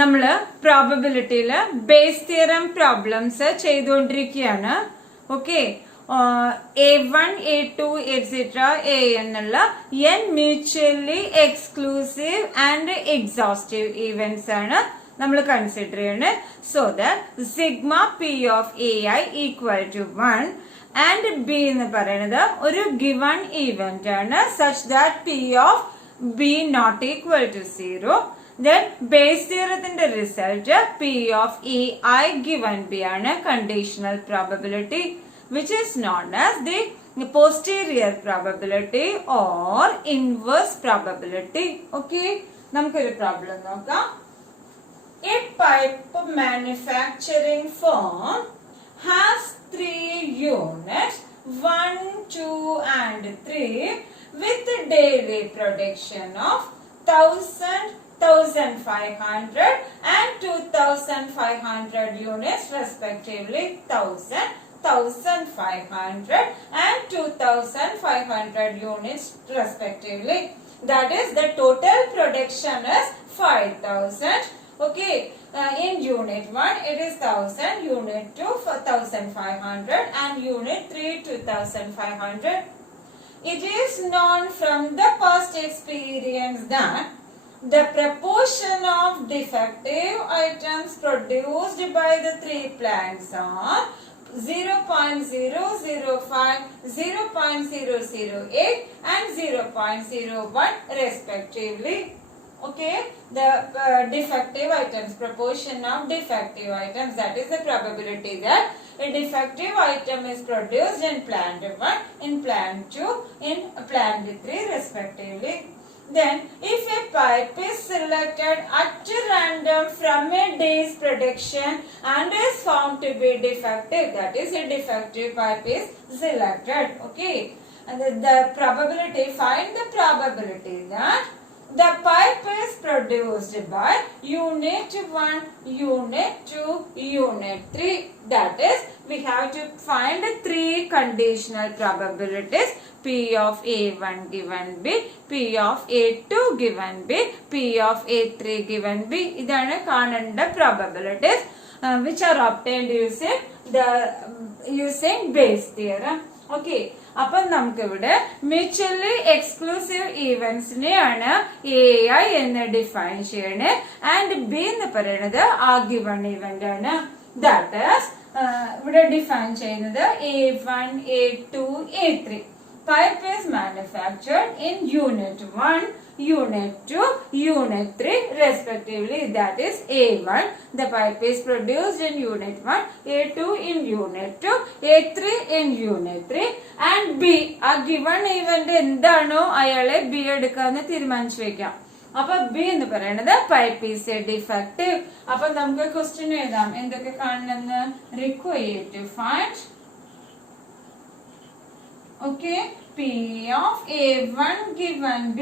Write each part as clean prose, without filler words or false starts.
നമ്മൾ പ്രോബബിലിറ്റിയില് Bayes theorem problems ചെയ്തുകൊണ്ടിരിക്കുകയാണ്. Okay, A1, A2, etc. എന്നുള്ള n mutually exclusive and exhaustive events ആണ് നമ്മൾ കൺസിഡർ ചെയ്യുന്നത്. So that sigma P of AI equal to 1 and B എന്ന് പറയുന്നത് ഒരു ഗിവൺ ഈവന്റ് ആണ് such that P of B not equal to 0. Then base theoremത്തിന്റെ result P of AI given B ആണ് conditional probability, which is known as the posterior probability or inverse probability. Okay, നമുക്കൊരു problem നോക്കാം. A pipe manufacturing firm has 3 units 1, 2 and 3 with daily production of 1000, 1500 and 2500 units respectively. 1000, 1500 and 2500 units respectively. That is, the total production is 5000. Okay, in unit 1 it is 1000, unit 2 for 1500 and unit 3 2500. It is known from the past experience that the proportion of defective items produced by the 3 plants are 0.005, 0.008 and 0.01 respectively. Okay, the defective items, proportion of defective items, that is the probability that a defective item is produced in plant 1, in plant 2, in plant 3 respectively. Then, if a pipe is selected at random from a day's production and is found to be defective, that is, a defective pipe is selected. Okay, and the probability, find the probability that the pipe is produced by unit 1, unit 2, unit 3. That is, we have to find 3 conditional probabilities. P of A1 given B, P of A2 given B, P of A3 given B. ഇതാണ് കാണേണ്ട probabilities which are obtained using base theorem. Okay, അപ്പം നമുക്ക് ഇവിടെ mutually exclusive ഈവൻസിനെയാണ് AI എന്ന് define ചെയ്യണേ and B എന്ന് പറയുന്നത് ആ ഗിവൺ ഈവന്റ് ആണ്. ദാറ്റ് ഈസ് ഇവിടെ ഡിഫൈൻ ചെയ്യുന്നത് A1, A2, A3. Pipe is manufactured in unit 1, unit 2, unit 3 respectively. That is A1. The pipe is produced in unit 1, A2 in unit 2, A3 in unit 3 and B. ആ given event എന്താണോ അയാളെ B എടുക്കാന്ന് തീരുമാനിച്ചു വെക്കാം. അപ്പൊ B എന്ന് പറയുന്നത് pipe is A defective. അപ്പൊ നമുക്ക് ക്വസ്റ്റ്യൻ എഴുതാം. എന്തൊക്കെ കാണണമെന്ന്? Required to find. Okay, P of A1 given B,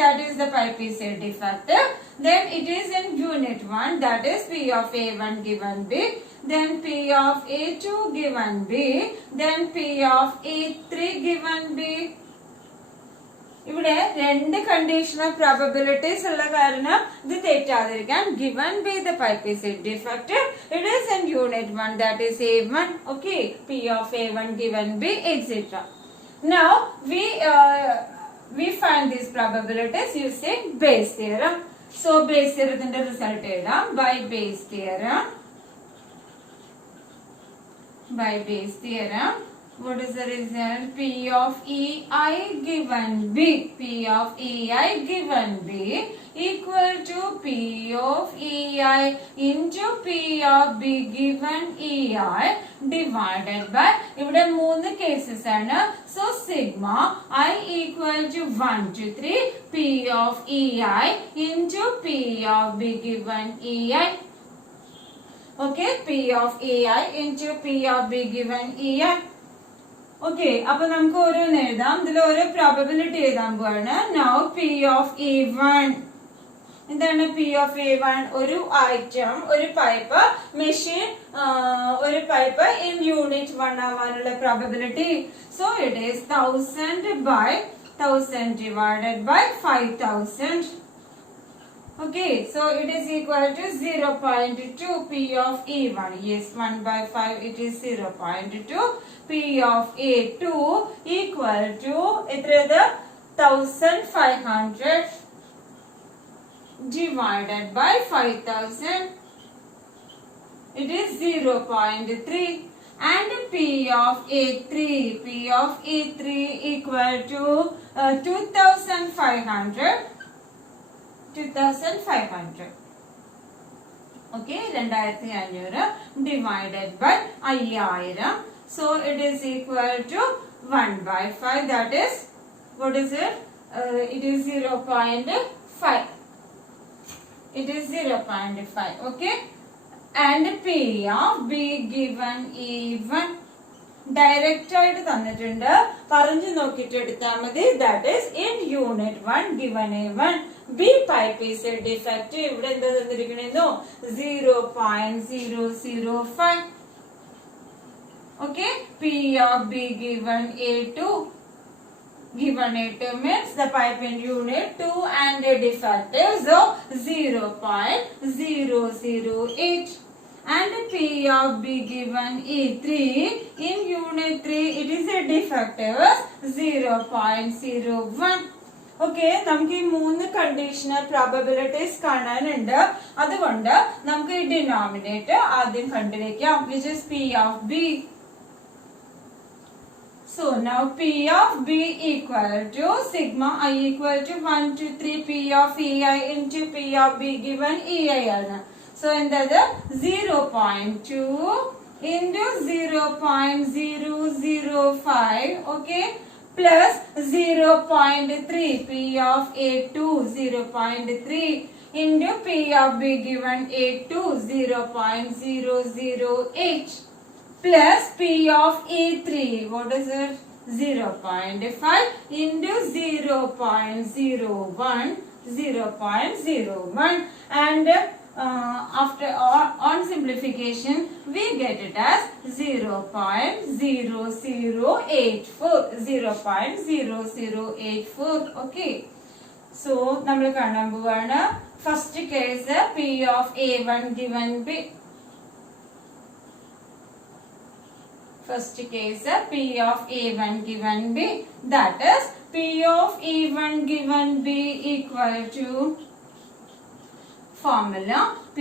that is the pipe is a defective. Then it is in unit 1, that is P of A1 given B. Then P of A2 given B. Then P of A3 given B. ഇവിടെ രണ്ട് conditional probabilities ഉള്ള കാരണം ഇത് തെറ്റാതിരിക്കാൻ given B the pipe is defective, it is in unit 1, that is A1. Okay, P of A1 given B, etc. Now we find these probabilities using base theorem. So base theoremത്തിന്റെ result എഴുതാം. By base theorem, what is the result? P of EI given B, P of EI given B equal to P of EI into P of B given EI divided by, ഇവിടെ 3 cases ആണ്. So sigma I equal to 1 to 3 P of EI into P of B given EI. Okay, P of EI into P of B given EI. Okay, അപ്പൊ നമുക്ക് ഓരോന്ന് എഴുതാം. ഇതിൽ ഓരോ probability എഴുതാൻ പോവാണ്. Now P of A1. എന്താണ് P of A1? ഒരു ഐറ്റം, ഒരു പൈപ്പ്, മെഷീൻ, ഒരു പൈപ്പ് ഇൻ യൂണിറ്റ് 1 ആവാനുള്ള probability. So it is 1000 by 1000 divided by 5000. Okay, so it is equal to 0.2 P of E1. Yes, 1 by 5 it is 0.2 P of A2 equal to 1500 divided by 5000. It is 0.3. And P of A3 equal to 2500. Okay, 2500 divided by 5000. So it is equal to 1 by 5. That is, what is it? It is 0.5. It is 0.5. Okay. And P of B given E1. Direct ആയിട്ട് തന്നിട്ടുണ്ട്, പറഞ്ഞു നോക്കിയിട്ട് എടുത്താൽ മതി. That is in unit 1 given A1. B pipe is a defective. ഇവിടെ എന്താ തന്നിരിക്കണെന്നോ? 0.005. Okay. P of B given A2. Given A2 means the pipe in unit 2 and a defective. So 0.008. And P of B given E3 in unit 3 it is a defective 0.01. Okay, നമുക്ക് ഈ 3 conditional probabilities കാണാനുണ്ട്. അതുകൊണ്ട് നമുക്ക് ഈ denominator ആദ്യം കണ്ടുവയ്ക്കാം, which is P of B. So now P of B equal to sigma I equal to 1 to 3 P of EI into P of B given EI ആണ്. So in the 0.2 into 0.005, okay, plus 0.3 P of A2 0.3 into P of B given A2 0.008 plus P of E3, what is it? 0.5 into 0.01 and after on simplification we get it as 0.0084. Okay, so നമ്മൾ കാണാൻ പോവാണ്. First case P of A1 given B. First case P of A1 given B, that is P of E1 given B equal to formula P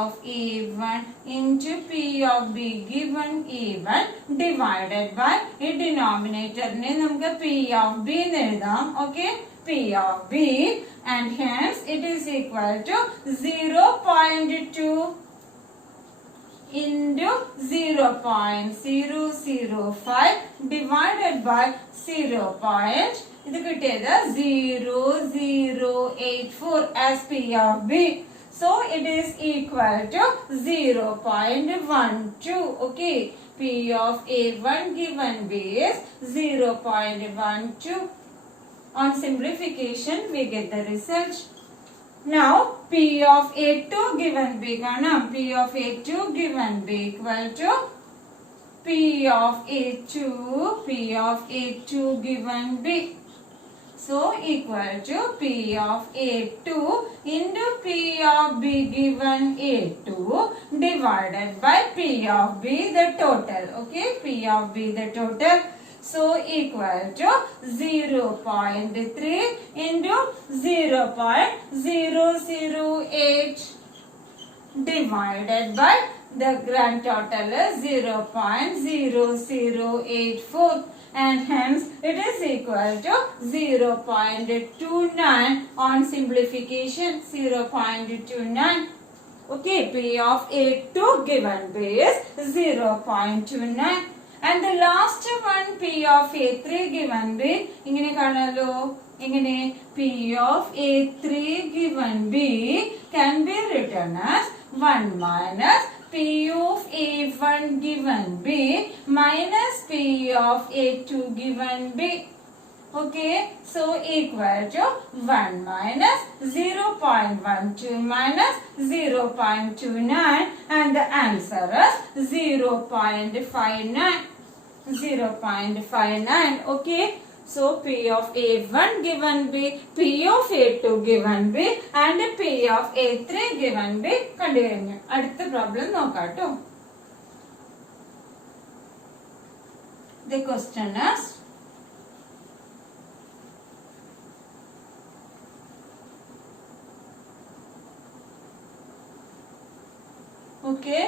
of A1 into P of B given A1 divided by a denominator ne namukku P of B nu ezhudam. Okay, P of B, and hence it is equal to 0.2 into 0.005 divided by 0.0084 as P of B. So it is equal to 0.12. Okay, P of A1 given B is 0.12. On simplification we get the result. Now P of A2 given B കാണാം. P of A2 given B equal to P of A2 given B. So equal to P of A2 into P of B given A2 divided by P of B the total. Okay, P of B the total. So equal to 0.3 into 0.008 divided by the grand total is 0.0084, and hence it is equal to 0.29 on simplification. 0.29. Okay, P of A2 given B is 0.29. And the last one P of A3 given B, ingane kanalo, ingane P of A3 given B can be written as 1 minus P of A1 given B minus P of A2 given B. Okay, so equal to 1 minus 0.12 minus 0.29, and the answer is 0.59. 0.59. Okay, So P of A1 given B, P of A2 given B and P of A3 given B കണ്ടു കഴിഞ്ഞു. അടുത്ത problem നോക്കാം ട്ടോ. The question is okay,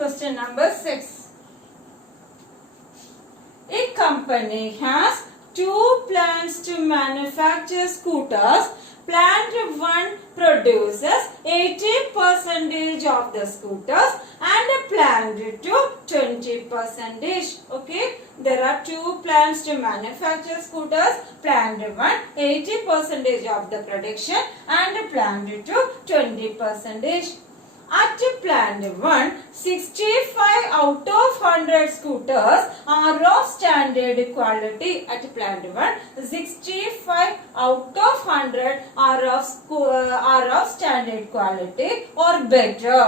question number 6. A company has 2 plants to manufacture scooters. Plant 1 produces 80% of the scooters and plant 2 20%. Okay, there are 2 plants to manufacture scooters. Plant 1 80% of the production and plant 2 20%. At plant 1, 65 out of 100 scooters are of standard quality. At plant 1, 65 out of 100 are of standard quality or better.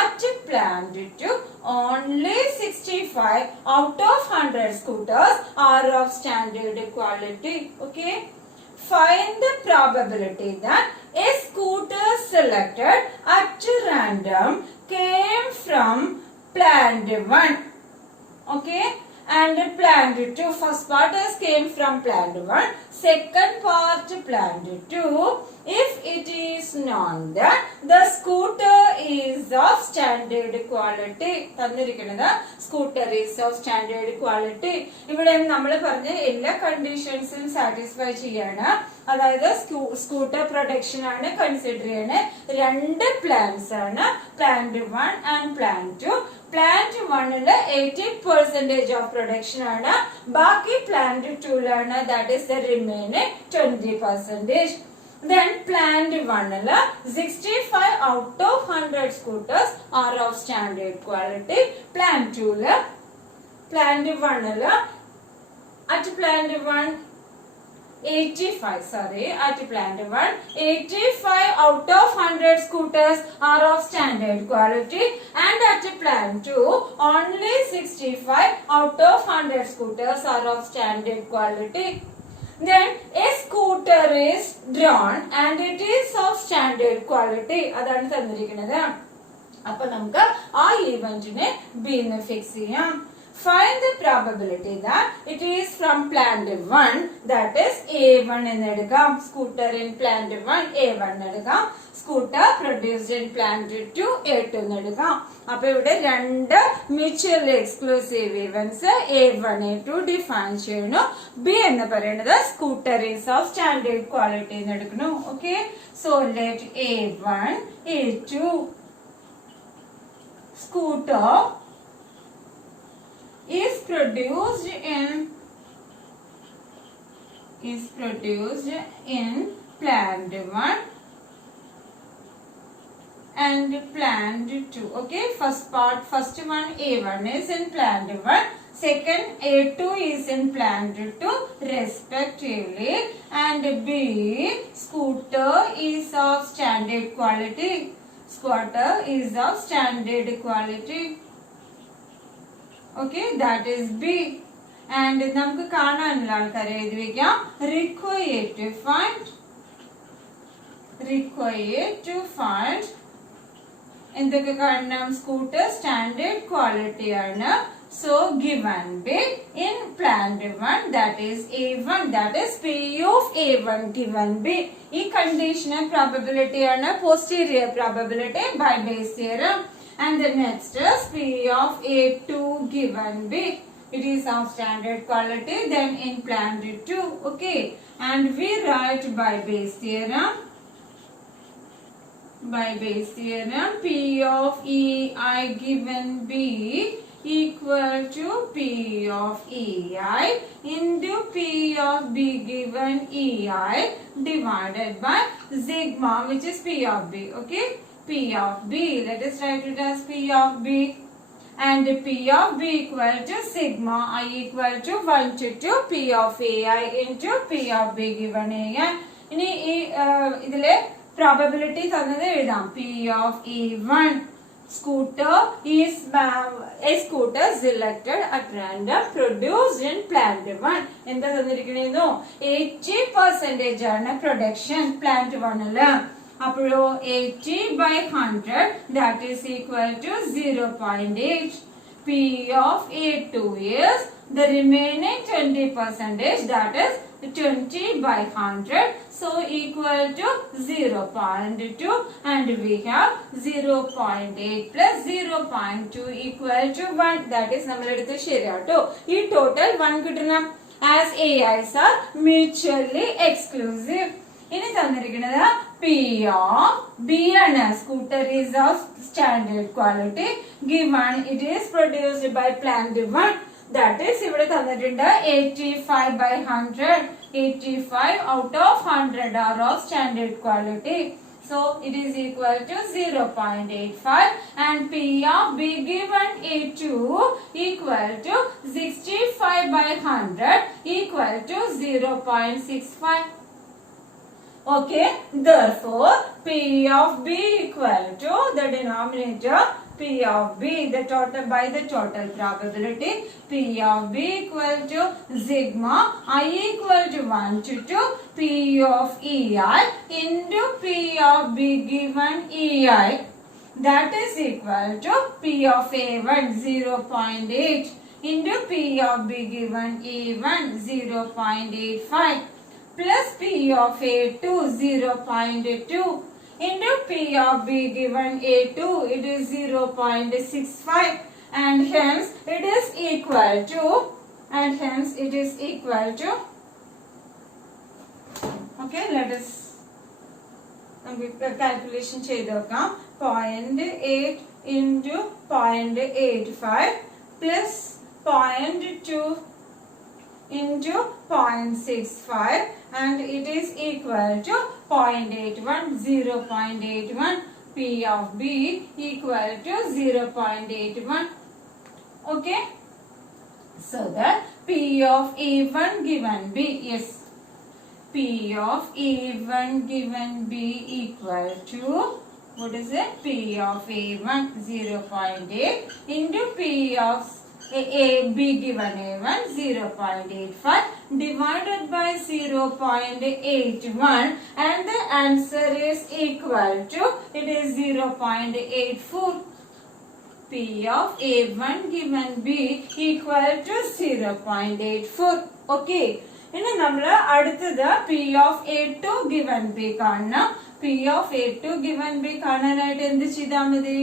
At plant 2, only 65 out of 100 scooters are of standard quality. Okay. Find the probability that a scooter selected at random came from plant 1. Okay, and plant 2. First part is came from plant 1. Second part plant 2. If it is known that the scooter is of standard quality. തന്നിരിക്കുന്നത് scooter is of standard quality. ഇവിടെ നമ്മൾ പറഞ്ഞ എല്ലാ കണ്ടീഷൻസും satisfy ചെയ്യാണ്. അതായത് scooter production ആണ് consider ചെയ്യണേ. 2 plants ആണ്, plant 1 and plant 2. Plant 1 80% of production ആണ്, ബാക്കി plant 2 that is the remaining 20%. Then plant 1 65 out of 100 scooters are of standard quality. Plant 2 plant 1 at plant 1 at plant 1 85 out of 100 scooters are of standard quality and at plant 2 only 65 out of 100 scooters are of standard quality. Then a scooter is drawn and it is of standard quality. അതാണ് തന്നിരിക്കുന്നത്. അപ്പോൾ നമുക്ക് ആ ഇവന്റിനെ B ന്ന് fix ചെയ്യാം. Find the probability that it is from plant 1, that is A1 എന്ന് എടുക്കാം. Scooter in plant 1 A1 എടുക്കാം. Scooter produced in plant 2 A2 എന്ന് എടുക്കാം. അപ്പൊ ഇവിടെ 2 mutually exclusive events A1 A2 define ചെയ്യുന്നു. B എന്ന് പറയുന്നത് scooter is of standard quality എന്ന് എടുക്കുന്നു. Okay, so let A1 A2 scooter is produced in plant 1 and plant 2. Okay, first one A1 is in plant 1, second A2 is in plant 2 respectively, and B scooter is of standard quality. Scooter is of standard quality. Okay, that is B. And നമുക്ക് കാണാനുള്ള ആൾക്കാരെ എഴുതി വെക്കാം. Required to find എന്തൊക്കെ കാണണം? Scooter standard quality ആണ്. So given B in plant 1, that is A1, that is P of A1 given B. ഈ conditional probability ആണ് posterior probability by Bayes theorem. And the next is P of A2 given B. It is of standard quality. Then in plant 2. Okay. And we write by Bayes theorem. P of EI given B equal to P of EI into P of B given EI divided by sigma, which is P of B. Okay. P of B, let us write it as P of B, and P of B equal to sigma I equal to 1 to 2 P of AI into P of B given AI. ഇനി ഇതിലെ probability തന്നത് എഴുതാം. P of E1 scooter is a scooter selected at random produced in plant 1. എന്താ തന്നിരിക്കണേന്നോ 80% ആണ് production plant 1 അപ്പോഴോ 80 by 100 that is equal to 0.8. P of A2 is the remaining 20%, that is 20 by 100, so equal to 0.2, and we have 0.8 plus 0.2 equal to 1, that is നമ്മൾ എടുത്ത് ശരിയാട്ടോ. ഈ total 1 കിട്ടണം as AIs are mutually exclusive. ഇനി തന്നിരിക്കുന്നത് P of B ആണ്. Scooter is of standard quality given it is produced by plant 1, that is ഇവിടെ തന്നിട്ടുണ്ട് 85 by 100. 85 out of 100 are of standard quality, so it is equal to 0.85, and P of B given A2 equal to 65 by 100 equal to 0.65. Okay, therefore P of B equal to the denominator P of B, the total by the total probability, P of B equal to sigma I equal to 1 to 2 P of EI into P of B given EI, that is equal to P of A1 0.8 into P of B given E1 0.85 plus P of A2 0.2 into P of B given A2, it is 0.65, and hence it is equal to, okay, let us calculation ചെയ്തു നോക്കാം. 0.8 into 0.85 plus 0.2 into 0.65, and it is equal to 0.81, 0.81. P of B equal to 0.81. Okay, so that P of A1 given B, yes, P of A1 given B equal to, what is it? P of A1 0.8 into P of B given A1 0.85 divided by 0.81, and the answer is equal to, it is 0.84. P of A1 given B equal to 0.84. Okay, ഇനി നമ്മൾ അടുത്തത് P of A2 given B കാണണം. P of A2 given B കാണാനായിട്ട് എന്ത് ചെയ്താൽ മതി?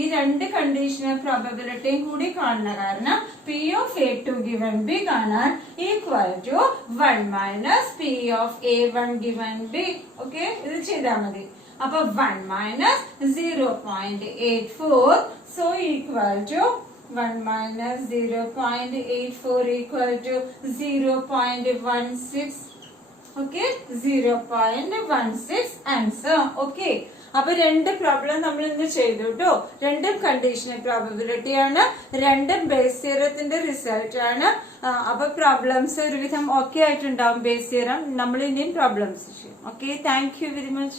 ഈ രണ്ട് കണ്ടീഷണൽ പ്രോബബിലിറ്റിയും കൂടി കാണുന്ന കാരണം P of A2 given B കാണാൻ equal to 1 minus P of A1 given B. Okay, ഇത് ചെയ്താൽ മതി. അപ്പൊ 1 minus 0.84, so equal to 1 minus 0.84 equal to 0.16. Okay, 0.16 answer. Okay, അപ്പൊ രണ്ട് പ്രോബ്ലം നമ്മൾ ഇന്ന് ചെയ്തു കേട്ടോ. രണ്ടും കണ്ടീഷണൽ പ്രോബബിലിറ്റി ആണ്, രണ്ടും ബേസ് തിയറത്തിന്റെ റിസൾട്ട് ആണ്. അപ്പൊ പ്രോബ്ലംസ് ഒരുവിധം ഓക്കെ ആയിട്ടുണ്ടാവും. ബേസ് തിയറം നമ്മൾ ഇനിയും പ്രോബ്ലംസ് ചെയ്യും. Okay, thank you very much.